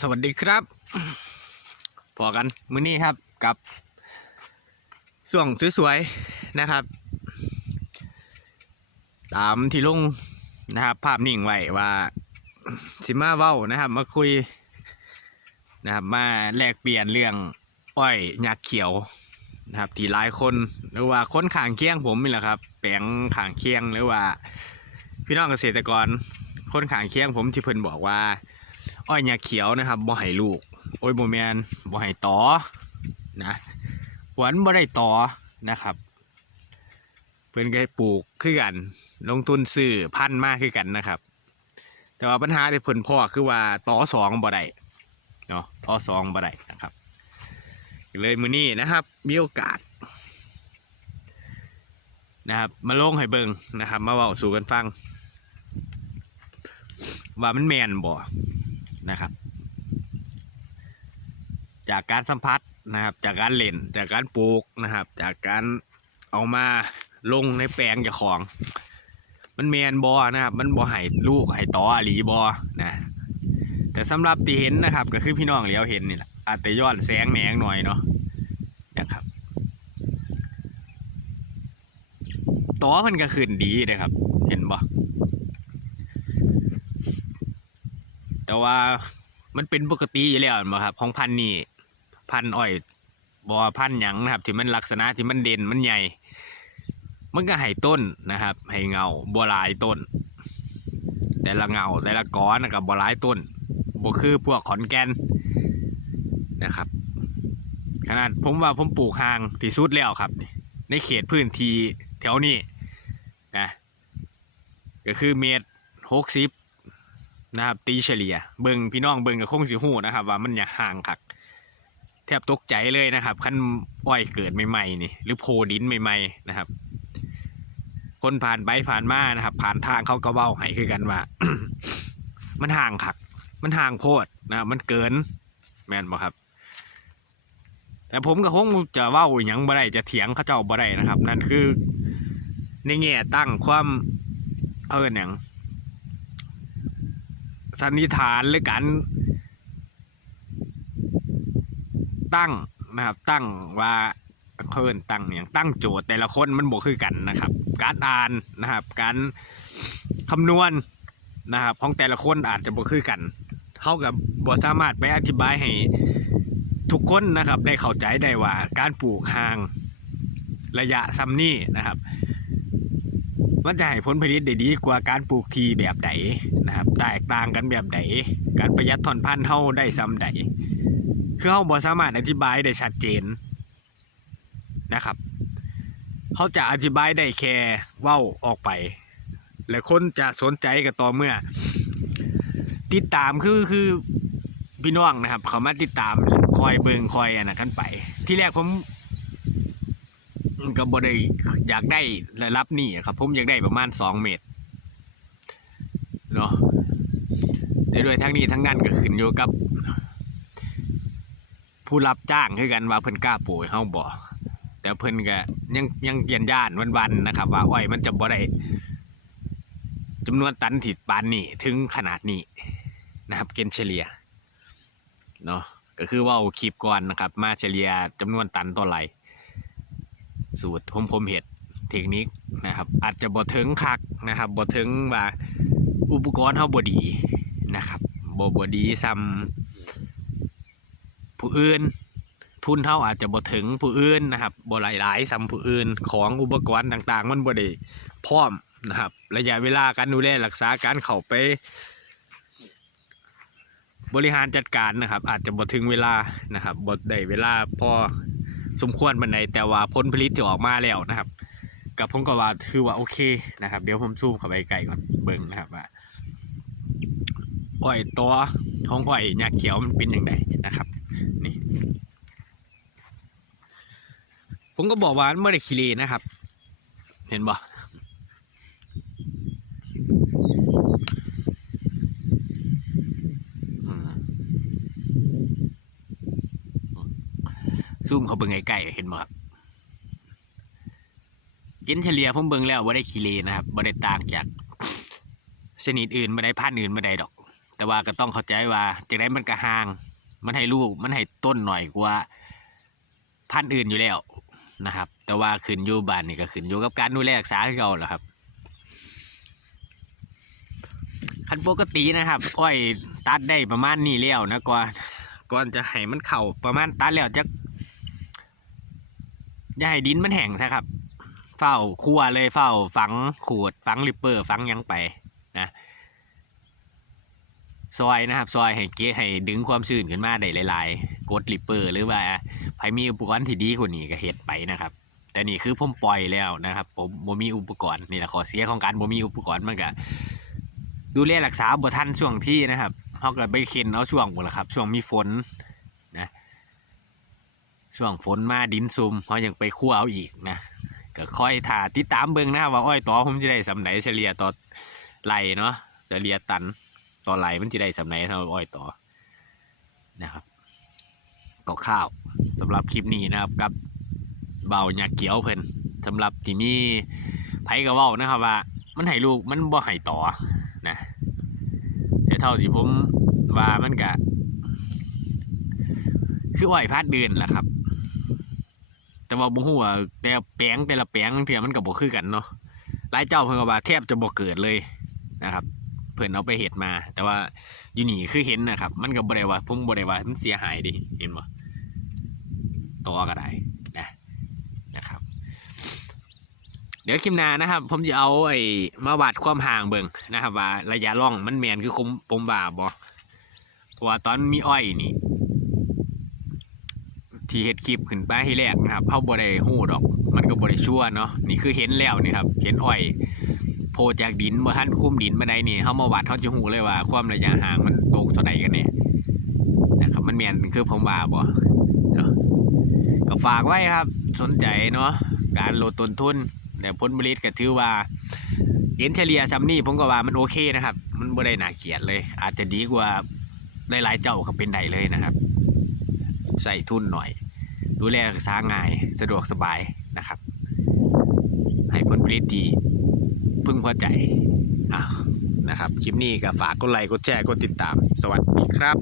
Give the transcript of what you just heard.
สวัสดีครับพอกันมื้อนี้ครับกับส่วงสวยๆนะครับ ตามที่ลงนะครับภาพนิ่งไว้ว่าสิมาเว้านะครับ มาคุยนะครับมาแลกเปลี่ยนเรื่องอ้อยยักษ์เขียวนะครับ ที่หลายคนหรือว่าคนข้างเคียงผมนี่แหละครับ แปลงข้างเคียงหรือว่า พี่น้องเกษตรกรคนข้างเคียงผมที่เพิ่นบอกว่า อ้อยหยาเขียวนะครับบ่ให้ลูก โอ้ยบ่แมนบ่ให้ต่อนะหวานบ่ได้ต่อนะครับ เพิ่อนก็ปลูกคือกัน ลงทุนซื้อพันมากคือกันนะครับ แต่ว่าปัญหาที่เพิ่นพ่อคือว่าต่อสองบ่ได้เนาะต่อสองบ่ได้นะครับ เลยมือนี้นะครับ มีโอกาสนะครับมาลงให้เบิงนะครับ มาเว้าสู่กันฟัง ว่ามันแมนบ่ นะครับ จากการสัมผัสนะครับ จากการเล่น จากการปลูกนะครับ จากการเอามาลงในแปลงเจ้าของ มันเมียนบอนะครับ มันบอให้ลูกให้ต่อหลีบอนะ แต่สำหรับที่เห็นนะครับ ก็คือพี่น้องเลี้ยวเห็นนี่แหละอาจจะย้อนแสงแหนงหน่อยเนาะนะครับต่อมันก็ขึ้นดีนะครับ เห็นบ่ แต่ว่ามันเป็นปกติอยู่แล้วนบ่ครับ ของพันธุ์นี่พันธุ์อ้อยบอพันธุ์หยังนะครับ ที่มันลักษณะที่มันเด่นมันใหญ่ มันก็ให้ต้นนะครับให้เงาบัวลายต้น แต่ละเงาแต่ละก้อนนะครับบัวลายต้นบ่คือพวกขอนแก่นนะครับ ขนาดผมว่าผมปลูกห่างที่สุดแล้วครับ ในเขตพื้นที่แถวนี้นะก็คือเมตรหกสิบ นะครับตีเฉลี่ยเบิงพี่น้องเบิงกับคงสิหูนะครับ ว่ามันอย่าห่างคัก แทบตกใจเลยนะครับขั้นอ้อยเกิดใหม่ๆนี่หรือโพดินใหม่ๆนะครับ คนผ่านไปผ่านมานะครับ ผ่านทางเขาก็เว้าให้คือกันว่า มันห่างคัก มันห่างโพดนะครับมันเกินแม่นบ่ครับ แต่ผมก็คงจะเว้าอหยังบ่ได้จะเถียงเขาเจ้าบ่ได้นะครับ นั่นคือในแง่ตั้งความเขาเอิ้นหยัง สันนิษฐานหรือการตั้งนะครับ ตั้งว่าเขาเอิ้นตั้งอย่างตั้งโจทย์แต่ละคนมันบ่คือกันนะครับ การอ่านนะครับ การคำนวณนะครับของแต่ละคนอาจจะบ่คือกันเท่ากับบสามารถไปอธิบายให้ทุกคนนะครับได้เข้าใจได้ว่าการปลูกห่างระยะซัมนี่นะครับ มันจะให้ผลผลิตได้ดีกว่าการปลูกทีแบบใดนะครับแตกต่างกันแบบใดการประหยัดทอนพันธุ์เฮาได้ซ้ำใดคือเฮาบ่สามารถอธิบายได้ชัดเจนนะครับเฮาจะอธิบายได้แค่เว้าออกไป และคนจะสนใจก็ต่อเมื่อ ติดตามคือคือพี่น้องนะครับ เขามาติดตามคอยเบิงคอยอันนั้นกันไป ที่แรกผม ก็บ่ได้อยากได้ระดับนี้ครับ ผมอยากได้ประมาณสองเมตรเนาะแต่ด้วยทั้งนี้ทั้งนั้นก็ขึ้นอยู่กับ ผู้รับจ้างคือกันว่าเพิ่นกล้าปลูกให้เฮาบ่แต่เพิ่นก็ยังยังเกียนย่านวันๆนะครับ ว่าอ้อยมันจะบ่ได้จำนวนตันที่ปานนี้ถึงขนาดนี้นะครับ เกณฑ์เฉลี่ยเนาะก็คือว่าคลิปก่อนนะครับ มาเฉลี่ยจำนวนตันต่อไร สูตรผมผมเห็ดเทคนิคนะครับอาจจะบ่ถึงคักนะครับบ่ถึงว่าอุปกรณ์เฮาบ่ดีนะครับบ่บ่ดีซ้ำผู้อื่น ทุนเฮาอาจจะบ่ถึงผู้อื่นนะครับบ่หลายๆซ้ำผู้อื่นของอุปกรณ์ต่างๆ มันบ่ได้พร้อมนะครับ ระยะเวลาการดูแลรักษาการเข้าไป บริหารจัดการนะครับ อาจจะบ่ถึงเวลานะครับบ่ได้เวลาพอ สมควรบันไดแต่ว่าผลผลิตที่ออกมาแล้วนะครับ กับผมก็ว่าถือว่าโอเคนะครับ เดี๋ยวผมซูมเข้าไปไกลก่อนเบิ่งนะครับว่าอ้อยตัวของอ้อยหยาเขียวมันเป็นอย่างไรนะครับนี่ผมก็บอกว่ามันไม่ได้ขี้เลนะครับ เห็นบ่ ซูมเขาเบิ่งใกล้ๆเห็นบ่ครับกินเฉลี่ยผมเบิ่งแล้วบ่ได้ขี้เลนะครับบ่ได้ต่างจากชนิดอื่นบ่ได้พันธุ์อื่นบ่ได้ดอก แต่ว่าก็ต้องเข้าใจว่าจากนั้นมันก็ห่าง มันให้ลูกมันให้ต้นหน่อยกว่าพันธุ์อื่นอยู่แล้วนะครับ แต่ว่าขึ้นอยู่บ้านนี่ก็ขึ้นอยู่กับการดูแลรักษาที่เราแหละครับคันปกตินะครับอ้อยตัดได้ประมาณนี้แล้วนะก่อนก่อนจะให้มันเข่าประมาณตัดแล้วจะ อย่าให้ดินมันแห้งนะครับ เฝ้าคั่วเลยเฝ้าฝังขูดฝังริปเปอร์ฝังยังไปนะซอยนะครับซอยให้เกให้ดึงความชื้นขึ้นมาได้หลาย ๆ กดริปเปอร์ หรือว่าใครมีอุปกรณ์ที่ดีกว่านี้ก็เฮ็ดไปนะครับ แต่นี่คือผมปล่อยแล้วนะครับผมบ่มีอุปกรณ์นี่แหละขอเสียของการบ่มีอุปกรณ์มันก็ดูแลรักษาบ่ทันช่วงที่นะครับเขาก็ไปเข็นเอาช่วงหมดละครับ ช่วงมีฝน ช่วงฝนมาดินซุมเขายังไปคั่วเอาอีกนะก็ค่อยถ่าติดตามเบิ่งนะครับว่าอ้อยต่อผมจะได้สำไหนเฉลี่ยต่อไหลเนาะเฉลี่ยตันต่อไหลมันจะได้สำไหนเท่าอ้อยต่อนะครับก็ข้าวสำหรับคลิปนี้นะครับกับเบาหยาเกียวเพิ่นสำหรับที่มีไผก็เว้านะครับว่า มันให้ลูกมันบ่ให้ต่อนะแต่เท่าที่ผมว่ามันกะ คืออ้อยพาดเดือนแหละครับ แต่ว่าบ่ฮู้ว่าแต่แปลงแต่ละแปลงเทียมันก็บ่คือกันเนาะหลายเจ้าเพิ่นก็ว่าแทบจะบ่เกิดเลยนะครับ เพิ่นเอาไปเฮ็ดมา แต่ว่าอยู่นี่คือเห็นนะครับ มันก็บ่ได้ว่าผมบ่ได้ว่ามันเสียหายดิเห็นบ่ต่อก็ได้นะนะครับ เดี๋ยวคลิปหน้านะครับ ผมจะเอาไอ้มาวัดความห่างเบิ่งนะครับ ว่าระยะร่องมันแมนคือผมผมว่าบ่เพราะว่าตอนมีอ้อยนี่ ที่เฮ็ดคลิปขึ้นไปที่แรกนะครับเฮาบ่ได้ฮู้ดอก มันก็บ่ได้ชัวเนาะนี่คือเห็นแล้วนี่ครับเห็นอ้อยโผล่จากดินบ่ทันคุมดินมาได้นี่เฮามาวัดเฮาจะฮู้เลยว่า ความระยะห่างมันตกเท่าใดกันแน่นะครับมันแม่นคือผมว่าบ่เนาะก็ฝากไว้ครับสนใจเนาะการลดต้นทุนแต่ผลผลิตก็ถือว่าเห็นเฉลี่ยซ้ำนี่ผมก็ว่ามันโอเคนะครับ มันบ่ได้น่าเกลียดเลย อาจจะดีกว่าหลายๆเจ้าก็เป็นได้เลยนะครับ ใส่ทุนหน่อย ดูแลรักษาง่ายสะดวกสบายนะครับ ให้ผลผลิตที่พึงพอใจอ้าวนะครับ คลิปนี้ก็ฝากกดไลค์กดแชร์กดติดตาม สวัสดีครับ